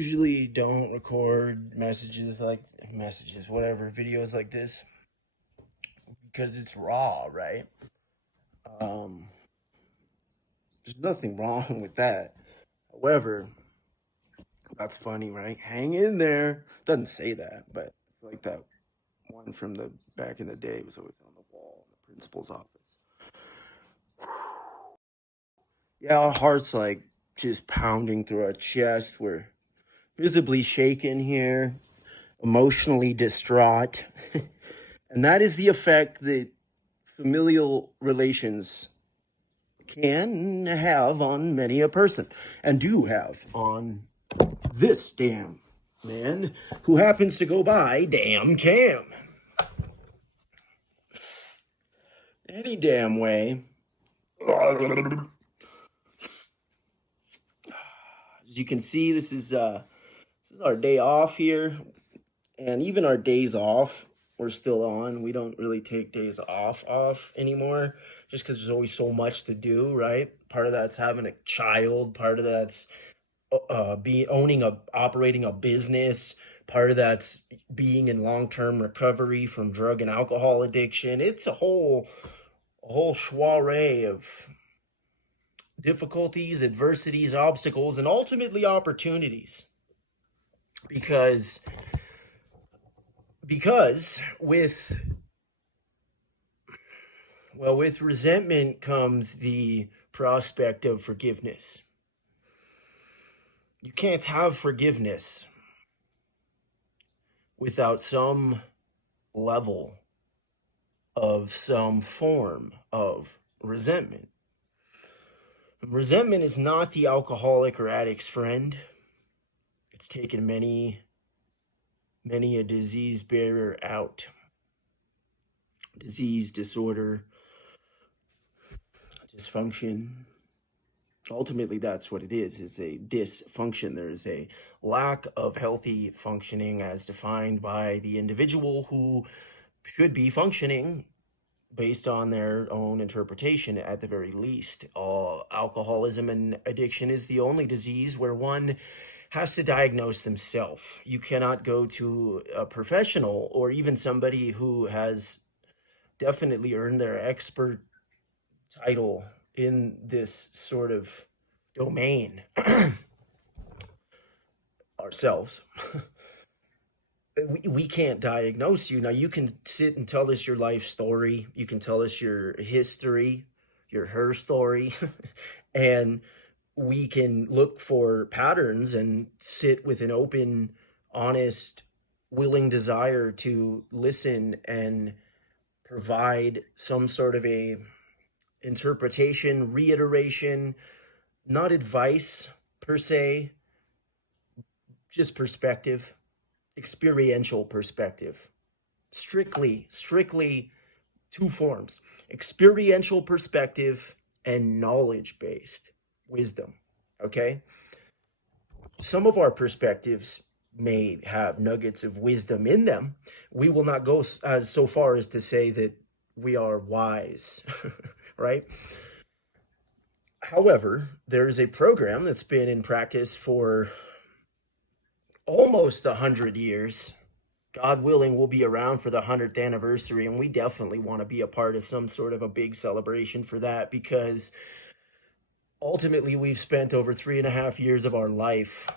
Usually don't record whatever, videos like this because it's raw, right? Um, there's nothing wrong with that. However, that's funny, right? Hang in there. Doesn't say that, but it's like that one from the back in the day was always on the wall in the principal's office. Yeah, our heart's like just pounding through our chest. We're visibly shaken here, emotionally distraught. And that is the effect that familial relations can have on many a person, and do have on this damn man who happens to go by DaamnKam. Any damn way. As you can see, this is our day off here, and even our days off, we're still on. We don't really take days off anymore, just because there's always so much to do, right? Part of that's having a child. Part of that's operating a business. Part of that's being in long-term recovery from drug and alcohol addiction. It's a whole soiree of difficulties, adversities, obstacles, and ultimately opportunities. Because with resentment comes the prospect of forgiveness. You can't have forgiveness without some level of some form of resentment. Resentment is not the alcoholic or addict's friend. It's taken many a disease bearer out. Disease, disorder, dysfunction. Ultimately, that's what it is. It's a dysfunction. There's a lack of healthy functioning as defined by the individual who should be functioning based on their own interpretation at the very least. Alcoholism and addiction is the only disease where one has to diagnose themselves. You cannot go to a professional or even somebody who has definitely earned their expert title in this sort of domain ourselves. We can't diagnose you. Now, you can sit and tell us your life story. You can tell us your history, her story, and we can look for patterns and sit with an open, honest, willing desire to listen and provide some sort of a interpretation, reiteration, not advice per se, just perspective, experiential perspective. Strictly two forms: experiential perspective and knowledge-based wisdom. Okay? Some of our perspectives may have nuggets of wisdom in them. We will not go as so far as to say that we are wise, right? However, there's a program that's been in practice for almost 100 years. God willing, we'll be around for the 100th anniversary, and we definitely want to be a part of some sort of a big celebration for that, because ultimately we've spent over 3.5 years of our life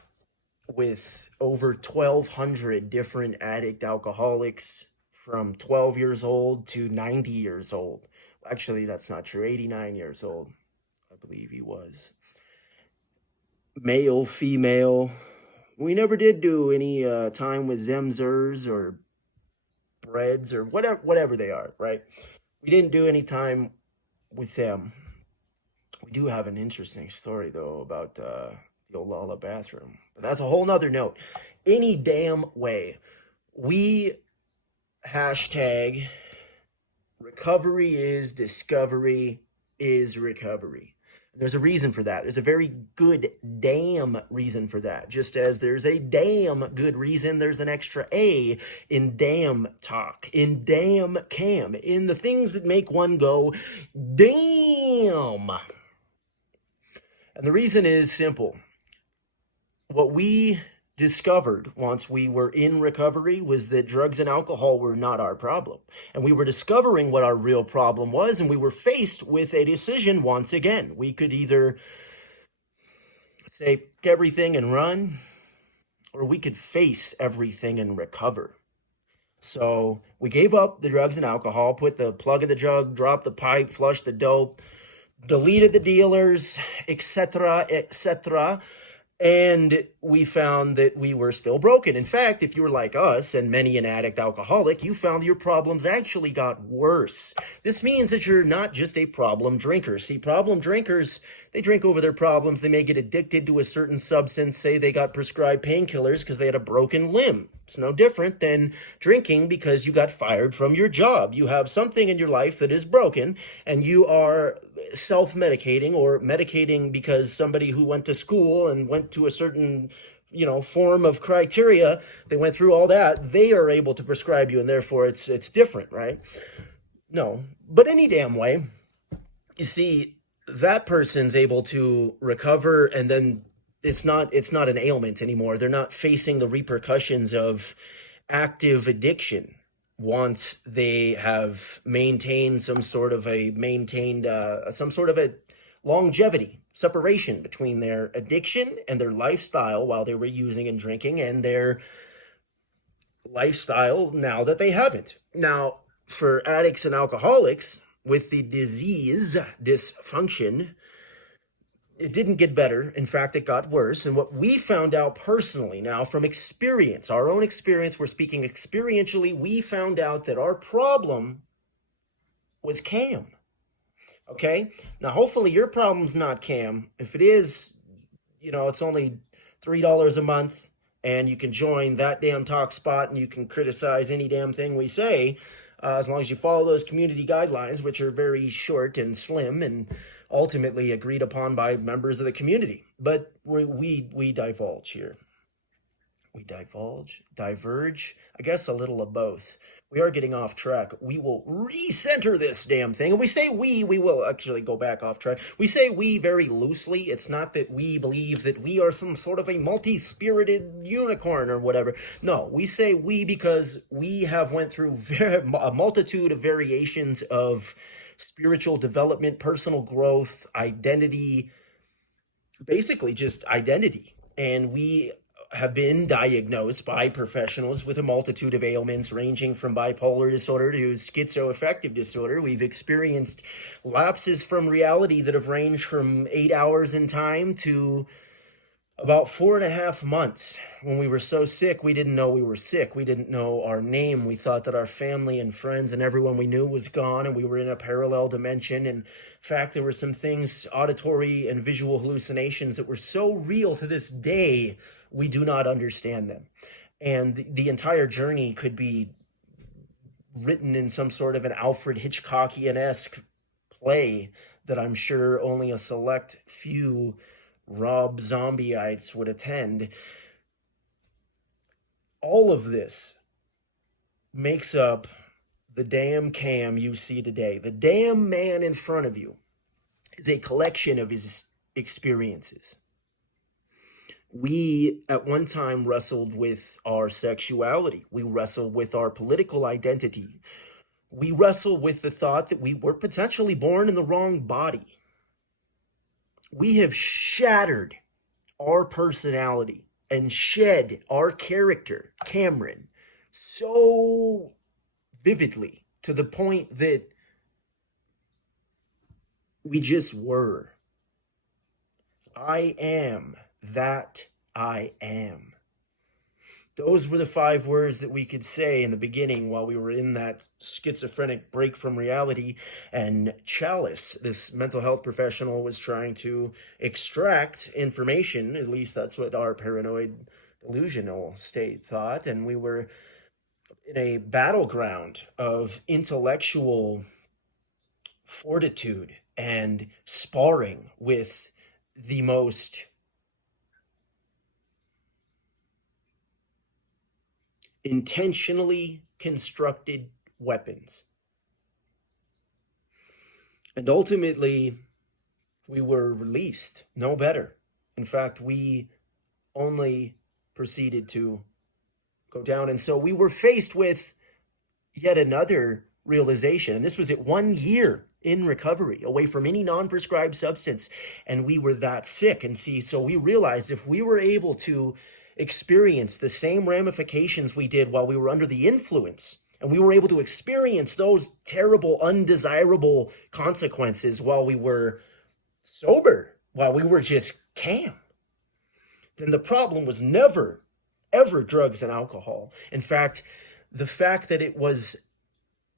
with over 1,200 different addict alcoholics from 12 years old to 90 years old. Actually, that's not true. 89 years old, I believe he was. Male, female. We never did do any time with Zemzers or breads or whatever they are, right? We didn't do any time with them. We do have an interesting story, though, about the Olala bathroom. But that's a whole nother note. Any damn way. We hashtag recovery is discovery is recovery. There's a reason for that. There's a very good damn reason for that. Just as there's a damn good reason, there's an extra A in damn talk, in DaamnKam, in the things that make one go, damn. And the reason is simple. What we discovered once we were in recovery was that drugs and alcohol were not our problem. And we were discovering what our real problem was, and we were faced with a decision once again. We could either say everything and run, or we could face everything and recover. So we gave up the drugs and alcohol, put the plug in the jug, dropped the pipe, flushed the dope, deleted the dealers, etc., etc. And we found that we were still broken. In fact, if you were like us and many an addict alcoholic, you found your problems actually got worse. This means that you're not just a problem drinker. See, problem drinkers, they drink over their problems. They may get addicted to a certain substance. Say they got prescribed painkillers because they had a broken limb. It's no different than drinking because you got fired from your job. You have something in your life that is broken, and you are self-medicating or medicating because somebody who went to school and went to a certain form of criteria, they went through all that, they are able to prescribe you, and therefore it's different, right? No, but any damn way, you see, that person's able to recover, and then it's not an ailment anymore. They're not facing the repercussions of active addiction once they have maintained some sort of a longevity separation between their addiction and their lifestyle while they were using and drinking, and their lifestyle now that they haven't. Now, for addicts and alcoholics with the disease dysfunction, it didn't get better. In fact, it got worse. And what we found out personally now from experience, our own experience, we're speaking experientially, we found out that our problem was Cam. Okay? Now, hopefully your problem's not Cam. If it is, it's only $3 a month, and you can join that damn talk spot, and you can criticize any damn thing we say, as long as you follow those community guidelines, which are very short and slim and ultimately agreed upon by members of the community. But we divulge here. We diverge, I guess a little of both. We are getting off track. We will recenter this damn thing. And we say we will actually go back off track. We say we very loosely. It's not that we believe that we are some sort of a multi-spirited unicorn or whatever. No, we say we because we have went through a multitude of variations of spiritual development, personal growth, identity, basically just identity. And we have been diagnosed by professionals with a multitude of ailments ranging from bipolar disorder to schizoaffective disorder. We've experienced lapses from reality that have ranged from 8 hours in time to about 4.5 months. When we were so sick, we didn't know we were sick. We didn't know our name. We thought that our family and friends and everyone we knew was gone, and we were in a parallel dimension. And in fact, there were some things, auditory and visual hallucinations, that were so real to this day, we do not understand them. And the entire journey could be written in some sort of an Alfred Hitchcockian-esque play that I'm sure only a select few Rob Zombieites would attend. All of this makes up the DaamnKam you see today. The damn man in front of you is a collection of his experiences. We, at one time, wrestled with our sexuality. We wrestled with our political identity. We wrestled with the thought that we were potentially born in the wrong body. We have shattered our personality and shed our character, Cameron, so vividly to the point that we just were. I am that I am. Those were the 5 words that we could say in the beginning while we were in that schizophrenic break from reality. And Chalice, this mental health professional, was trying to extract information. At least that's what our paranoid delusional state thought. And we were in a battleground of intellectual fortitude and sparring with the most intentionally constructed weapons. And ultimately, we were released, no better. In fact, we only proceeded to go down. And so we were faced with yet another realization. And this was at 1 year in recovery, away from any non-prescribed substance. And we were that sick. And see, so we realized if we were able to experience the same ramifications we did while we were under the influence, and we were able to experience those terrible, undesirable consequences while we were sober, while we were just cam, then the problem was never, ever drugs and alcohol. In fact, the fact that it was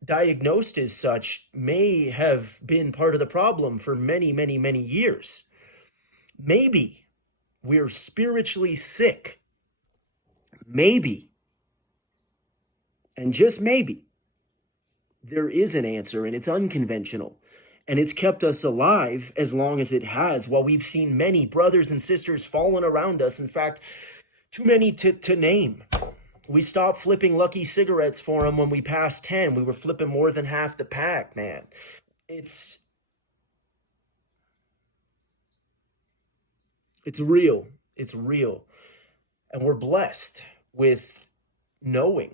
diagnosed as such may have been part of the problem for many, many, many years. Maybe we're spiritually sick. Maybe, and just maybe, there is an answer, and it's unconventional. And it's kept us alive as long as it has, while we've seen many brothers and sisters fallen around us. In fact, too many to name. We stopped flipping lucky cigarettes for them when we passed 10. We were flipping more than half the pack, man. It's real. It's real. And we're blessed with knowing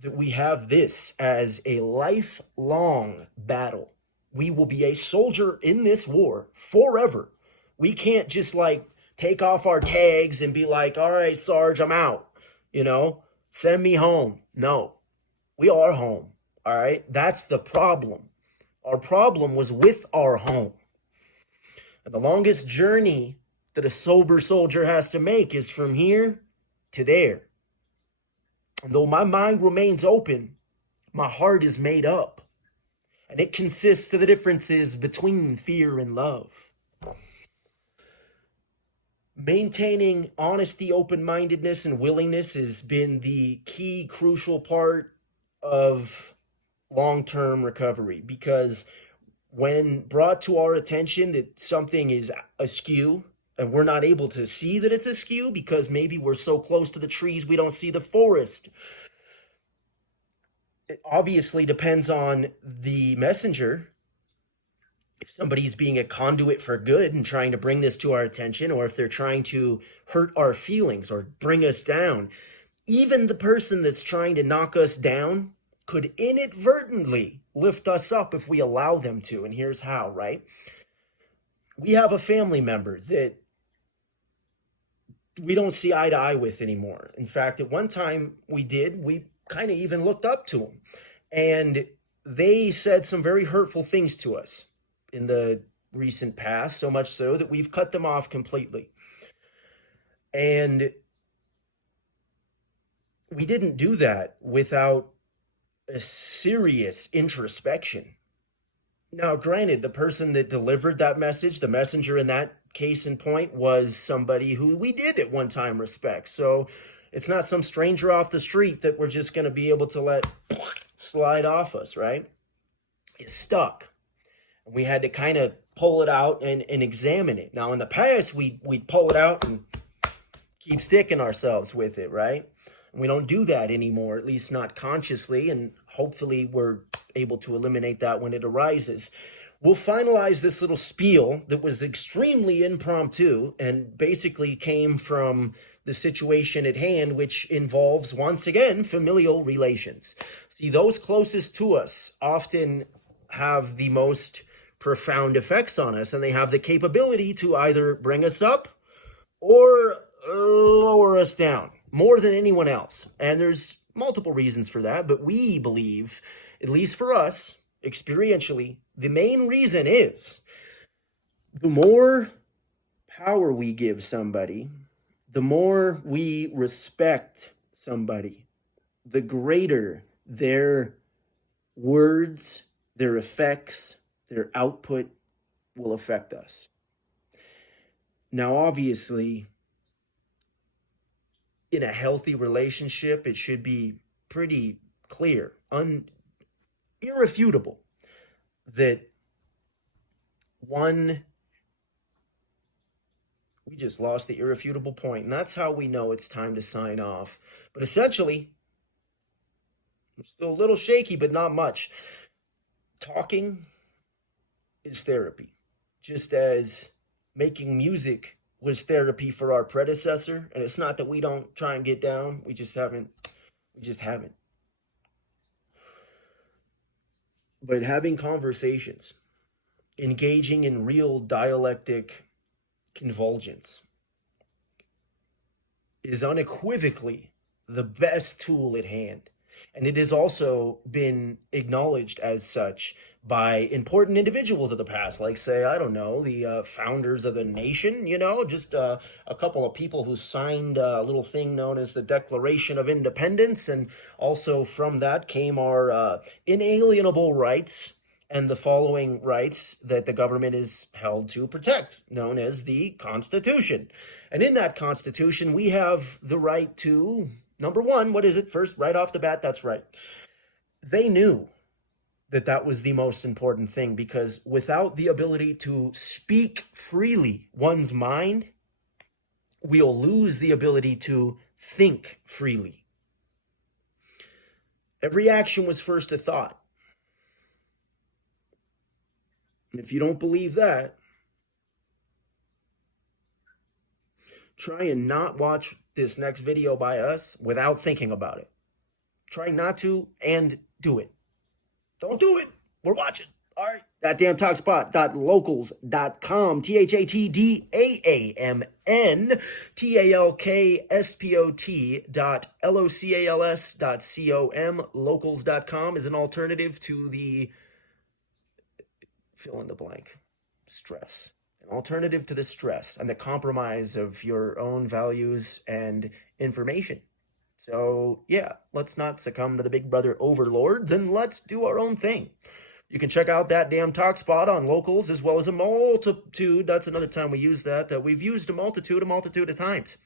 that we have this as a lifelong battle. We will be a soldier in this war forever. We can't just take off our tags and be like, all right, Sarge, I'm out. Send me home. No, we are home. All right. That's the problem. Our problem was with our home. And the longest journey that a sober soldier has to make is from here to there. And though my mind remains open, my heart is made up. And it consists of the differences between fear and love. Maintaining honesty, open-mindedness, and willingness has been the key, crucial part of long-term recovery, because when brought to our attention that something is askew, and we're not able to see that it's askew because maybe we're so close to the trees we don't see the forest, it obviously depends on the messenger. If somebody's being a conduit for good and trying to bring this to our attention, or if they're trying to hurt our feelings or bring us down, even the person that's trying to knock us down could inadvertently lift us up if we allow them to. And here's how, right? We have a family member that we don't see eye to eye with anymore. In fact, at one time we kind of even looked up to them. And they said some very hurtful things to us in the recent past, so much so that we've cut them off completely. And we didn't do that without a serious introspection. Now, granted, the person that delivered that message, the messenger in that case in point, was somebody who we did at one time respect. So it's not some stranger off the street that we're just going to be able to let slide off us, right? It stuck. We had to kind of pull it out and examine it. Now, in the past, we'd pull it out and keep sticking ourselves with it, right? And we don't do that anymore, at least not consciously, and hopefully we're able to eliminate that when it arises. We'll finalize this little spiel that was extremely impromptu and basically came from the situation at hand, which involves, once again, familial relations. See, those closest to us often have the most profound effects on us, and they have the capability to either bring us up or lower us down more than anyone else. And there's multiple reasons for that, but we believe, at least for us, experientially, the main reason is the more power we give somebody, the more we respect somebody, the greater their words, their effects, their output will affect us. Now, obviously, in a healthy relationship, it should be pretty clear, irrefutable, that we just lost the irrefutable point, and that's how we know it's time to sign off. But essentially, I'm still a little shaky, but not much. Talking is therapy, just as making music was therapy for our predecessor. And it's not that we don't try and get down. We just haven't. We just haven't. But having conversations, engaging in real dialectic convergence is unequivocally the best tool at hand. And it has also been acknowledged as such by important individuals of the past, like, say, I don't know, the founders of the nation, just a couple of people who signed a little thing known as the Declaration of Independence. And also from that came our inalienable rights and the following rights that the government is held to protect, known as the Constitution. And in that Constitution, we have the right to, number one, what is it? First, right off the bat, that's right. They knew that that was the most important thing, because without the ability to speak freely one's mind, we'll lose the ability to think freely. Every action was first a thought. And if you don't believe that, try and not watch this next video by us without thinking about it. Try not to, and do it. Don't do it. We're watching. All right. DaamnTalkspot.locals.com. THATDAAMNTALKSPOT.LOCALS.com. Locals.com is an alternative to the fill in the blank stress. An alternative to the stress and the compromise of your own values and information. So, yeah, let's not succumb to the Big Brother overlords, and let's do our own thing. You can check out that damn talk spot on Locals, as well as a multitude. That's another time we use that. We've used a multitude of times.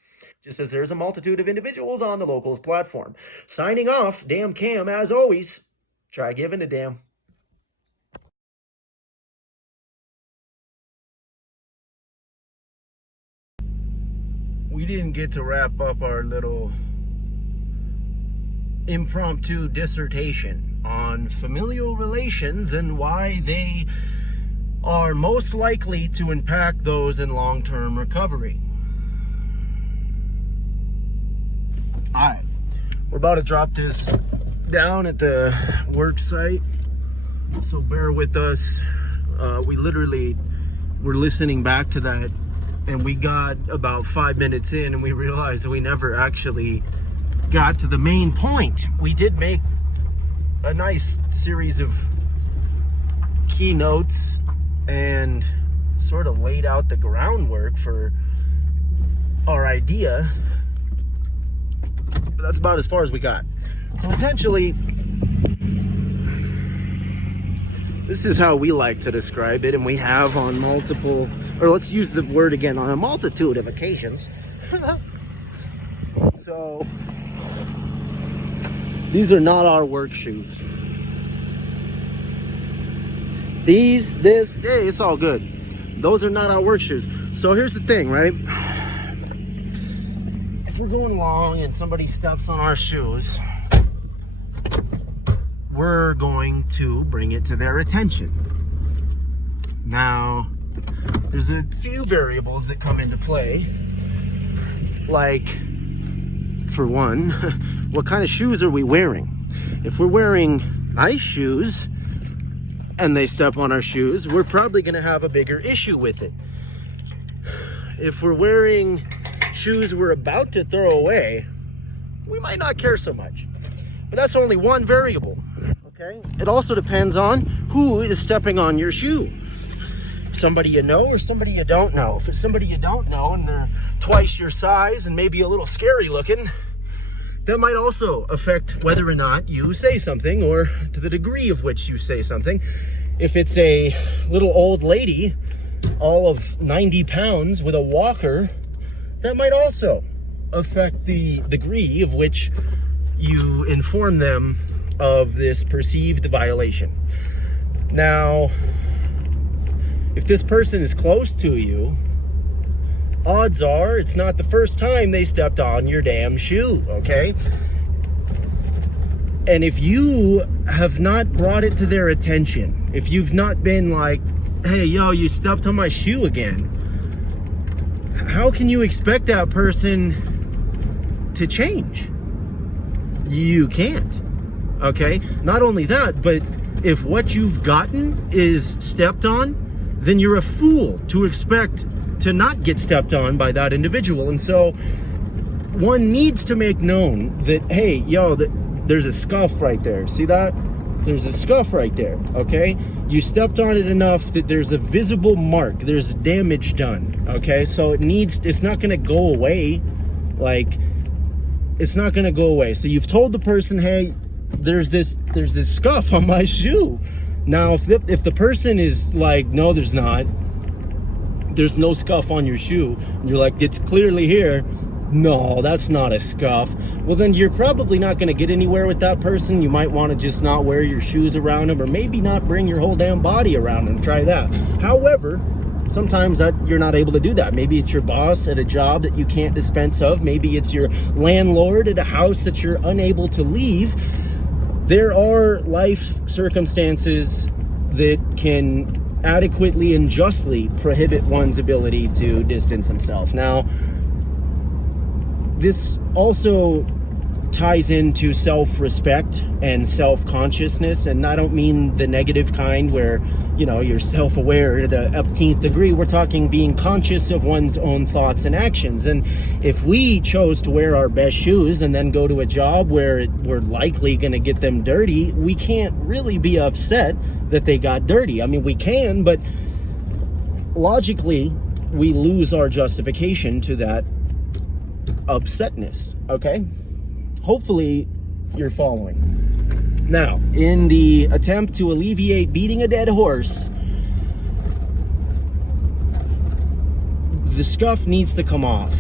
Just as there's a multitude of individuals on the Locals platform. Signing off, DaamnKam, as always. Try giving a damn. We didn't get to wrap up our little impromptu dissertation on familial relations and why they are most likely to impact those in long-term recovery. All right, we're about to drop this down at the work site, so bear with us. We literally were listening back to that, and we got about 5 minutes in and we realized that we never actually got to the main point. We did make a nice series of keynotes and sort of laid out the groundwork for our idea, but that's about as far as we got. So essentially, this is how we like to describe it, and we have on multiple, or let's use the word again, on a multitude of occasions. So these are not our work shoes. Hey, it's all good. Those are not our work shoes. So here's the thing, right? If we're going along and somebody steps on our shoes, we're going to bring it to their attention. Now, there's a few variables that come into play. Like, for one, what kind of shoes are we wearing? If we're wearing nice shoes and they step on our shoes, we're probably going to have a bigger issue with it. If we're wearing shoes we're about to throw away, we might not care so much. But that's only one variable, okay? It also depends on who is stepping on your shoe. Somebody you know or somebody you don't know. If it's somebody you don't know and they're twice your size and maybe a little scary looking, that might also affect whether or not you say something, or to the degree of which you say something. If it's a little old lady, all of 90 pounds with a walker, that might also affect the degree of which you inform them of this perceived violation. Now, if this person is close to you, odds are it's not the first time they stepped on your damn shoe, okay? And if you have not brought it to their attention, if you've not been like, hey, yo, you stepped on my shoe again, how can you expect that person to change? You can't. Okay? Not only that, but if what you've gotten is stepped on, then you're a fool to expect to not get stepped on by that individual. And so one needs to make known that, hey, yo, there's a scuff right there. See that? There's a scuff right there, okay? You stepped on it enough that there's a visible mark. There's damage done, okay? So it's not gonna go away. Like, it's not gonna go away. So you've told the person, hey, there's this scuff on my shoe. Now, if the person is like, no, there's not. There's no scuff on your shoe. And you're like, it's clearly here. No, that's not a scuff. Well, then you're probably not going to get anywhere with that person. You might want to just not wear your shoes around them, or maybe not bring your whole damn body around them. Try that. However, sometimes you're not able to do that. Maybe it's your boss at a job that you can't dispense of. Maybe it's your landlord at a house that you're unable to leave. There are life circumstances that can adequately and justly prohibit one's ability to distance himself. Now, this also ties into self-respect and self-consciousness, and I don't mean the negative kind where, you know, you're self-aware to the upteenth degree. We're talking being conscious of one's own thoughts and actions. And if we chose to wear our best shoes and then go to a job where we're likely going to get them dirty, we can't really be upset that they got dirty. I mean, we can, but logically, we lose our justification to that upsetness, okay? Hopefully you're following. Now, in the attempt to alleviate beating a dead horse, the scuff needs to come off.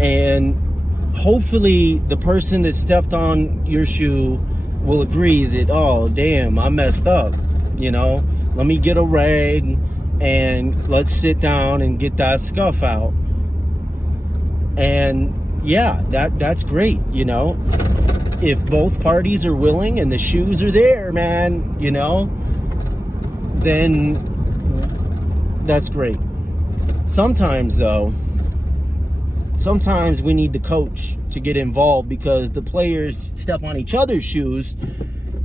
And hopefully the person that stepped on your shoe will agree that, oh, damn, I messed up. You know, let me get a rag and let's sit down and get that scuff out. And yeah, that's great, you know. If both parties are willing and the shoes are there, man, you know, then that's great. Sometimes, though, we need the coach to get involved because the players step on each other's shoes,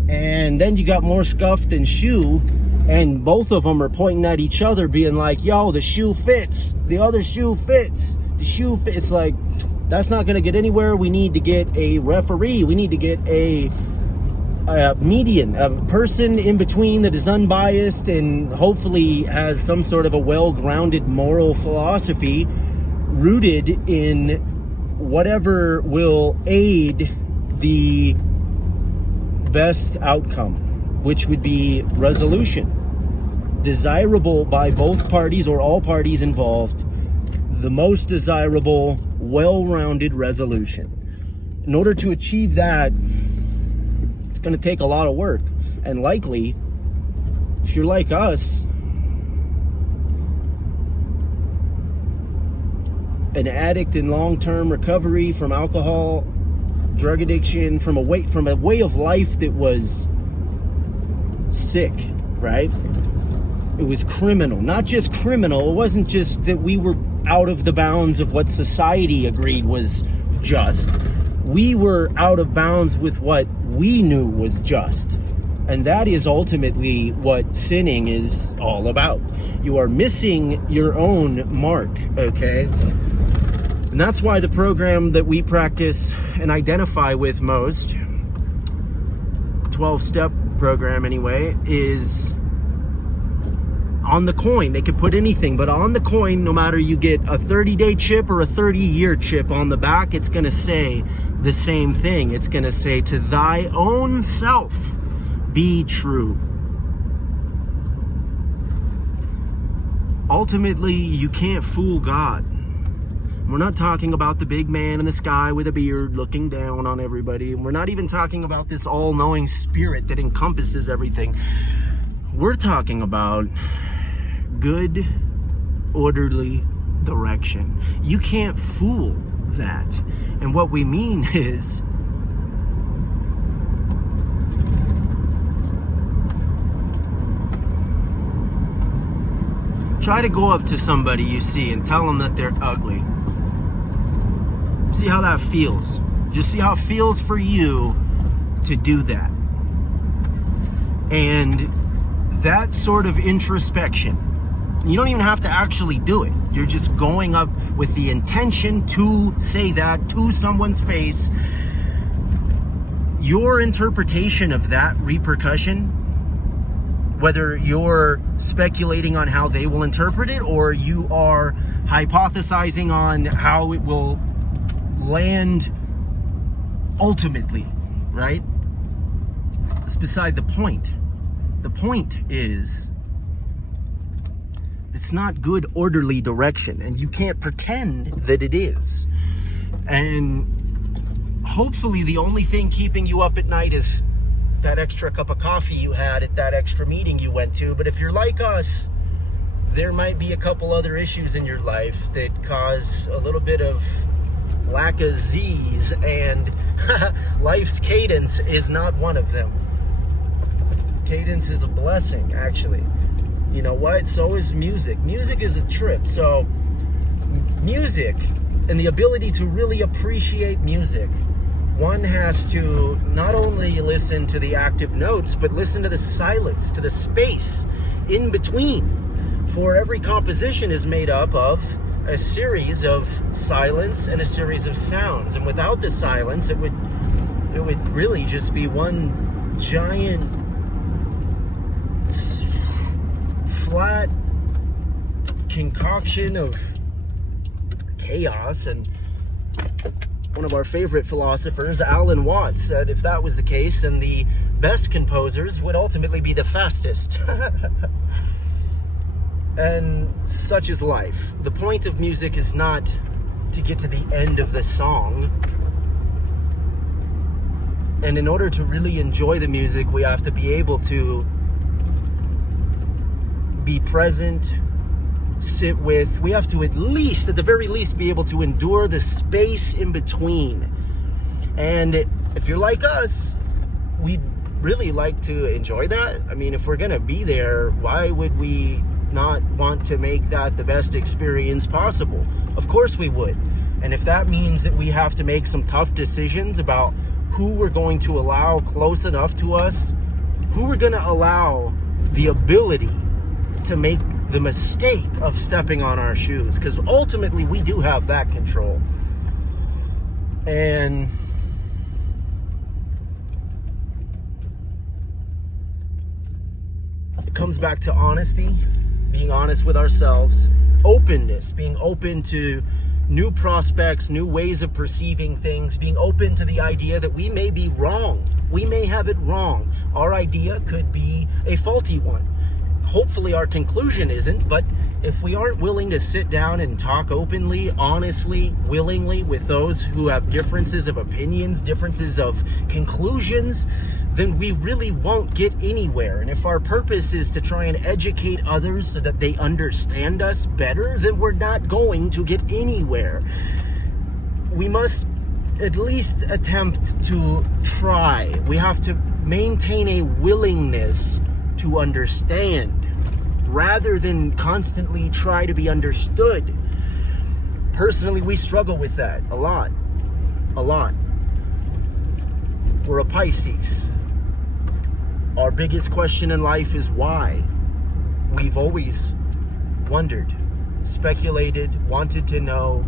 and then you got more scuff than shoe, and both of them are pointing at each other being like, yo, the shoe fits, the other shoe fits, the shoe fits. It's like, that's not going to get anywhere. We need to get a referee. We need to get a median, a person in between that is unbiased and hopefully has some sort of a well-grounded moral philosophy rooted in whatever will aid the best outcome, which would be resolution. Desirable by both parties or all parties involved, the most desirable, well-rounded resolution. In order to achieve that, it's going to take a lot of work. And likely, if you're like us, an addict in long-term recovery from alcohol, drug addiction, from a way of life that was sick, right? It was criminal. Not just criminal. It wasn't just that we were out of the bounds of what society agreed was just. We were out of bounds with what we knew was just. And that is ultimately what sinning is all about. You are missing your own mark, okay? And that's why the program that we practice and identify with most, 12-step program anyway, is on the coin. They could put anything, but on the coin, no matter you get a 30-day chip or a 30-year chip on the back, it's going to say the same thing. It's going to say, to thy own self be true. Ultimately, you can't fool God. We're not talking about the big man in the sky with a beard looking down on everybody. We're not even talking about this all-knowing spirit that encompasses everything. We're talking about good, orderly direction. You can't fool that. And what we mean is, try to go up to somebody you see and tell them that they're ugly. See how that feels. Just see how it feels for you to do that. And that sort of introspection, you don't even have to actually do it. You're just going up with the intention to say that to someone's face. Your interpretation of that repercussion, whether you're speculating on how they will interpret it or you are hypothesizing on how it will land ultimately, right? It's beside the point. The point is, it's not good orderly direction, and you can't pretend that it is. And hopefully the only thing keeping you up at night is that extra cup of coffee you had at that extra meeting you went to. But if you're like us, there might be a couple other issues in your life that cause a little bit of lack of Z's, and life's cadence is not one of them. Cadence is a blessing, actually. You know what? So is music. Music is a trip. So music and the ability to really appreciate music, one has to not only listen to the active notes, but listen to the silence, to the space in between. For every composition is made up of a series of silence and a series of sounds. And without the silence, it would really just be one giant flat concoction of chaos. And one of our favorite philosophers, Alan Watts, said if that was the case, then the best composers would ultimately be the fastest. And such is life. The point of music is not to get to the end of the song. And in order to really enjoy the music, we have to be able to be present, sit with. We have to at the very least, be able to endure the space in between. And if you're like us, we'd really like to enjoy that. I mean, if we're gonna be there, why would we not want to make that the best experience possible? Of course we would. And if that means that we have to make some tough decisions about who we're going to allow close enough to us, who we're going to allow the ability to make the mistake of stepping on our shoes, because ultimately we do have that control. And it comes back to honesty, being honest with ourselves, openness, being open to new prospects, new ways of perceiving things, being open to the idea that we may be wrong. We may have it wrong. Our idea could be a faulty one. Hopefully our conclusion isn't, but if we aren't willing to sit down and talk openly, honestly, willingly with those who have differences of opinions, differences of conclusions, then we really won't get anywhere. And if our purpose is to try and educate others so that they understand us better, then we're not going to get anywhere. We must at least attempt to try. We have to maintain a willingness to understand rather than constantly try to be understood. Personally, we struggle with that a lot. We're a Pisces. Our biggest question in life is why. We've always wondered, speculated, wanted to know,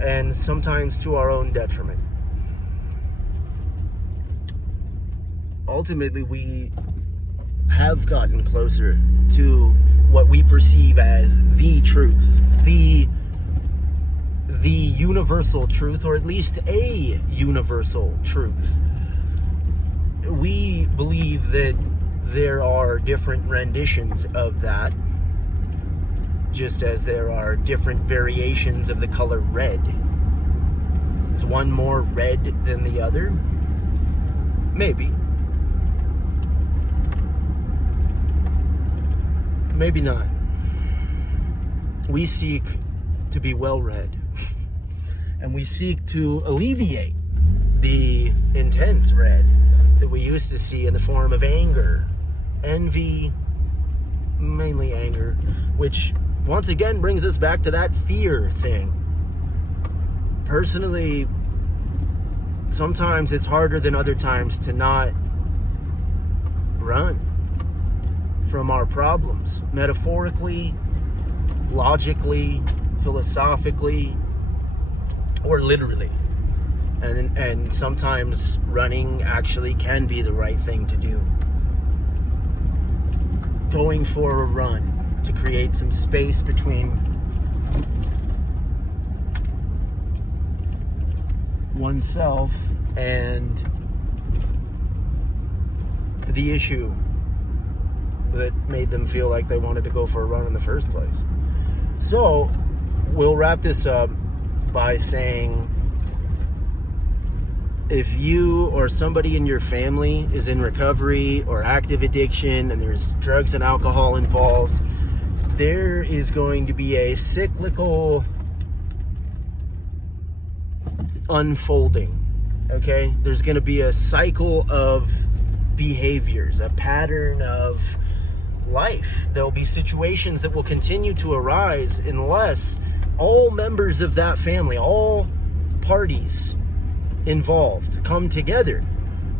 and sometimes to our own detriment. Ultimately, we have gotten closer to what we perceive as the truth, the universal truth, or at least a universal truth. We believe that there are different renditions of that, just as there are different variations of the color red. Is one more red than the other? Maybe. Maybe not. We seek to be well read, and we seek to alleviate the intense red that we used to see in the form of anger, envy, mainly anger, which once again brings us back to that fear thing. personally, sometimes it's harder than other times to not run from our problems, metaphorically, logically, philosophically, or literally. And sometimes running actually can be the right thing to do. Going for a run to create some space between oneself and the issue that made them feel like they wanted to go for a run in the first place. So we'll wrap this up by saying, if you or somebody in your family is in recovery or active addiction and there's drugs and alcohol involved, there is going to be a cyclical unfolding, okay? There's going to be a cycle of behaviors, a pattern of life. There'll be situations that will continue to arise unless all members of that family, all parties involved, come together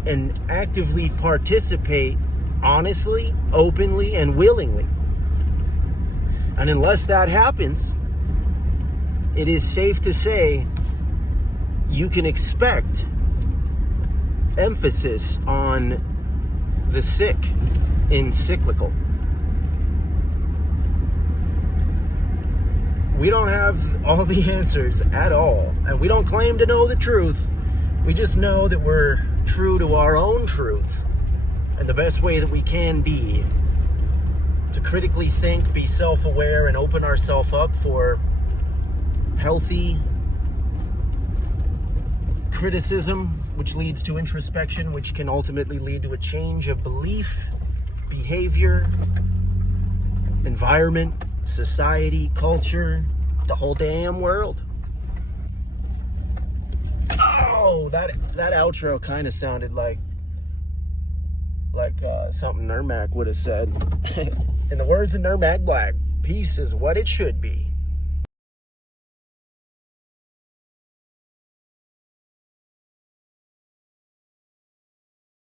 and actively participate honestly, openly, and willingly. And unless that happens, it is safe to say you can expect emphasis on the sick in cyclical. We don't have all the answers at all, and we don't claim to know the truth. We just know that we're true to our own truth, and the best way that we can be to critically think, be self-aware, and open ourselves up for healthy criticism, which leads to introspection, which can ultimately lead to a change of belief, behavior, environment, society, culture, the whole damn world. Oh, that outro kind of sounded like something Nurmak would have said. In the words of Nurmak Black, peace is what it should be.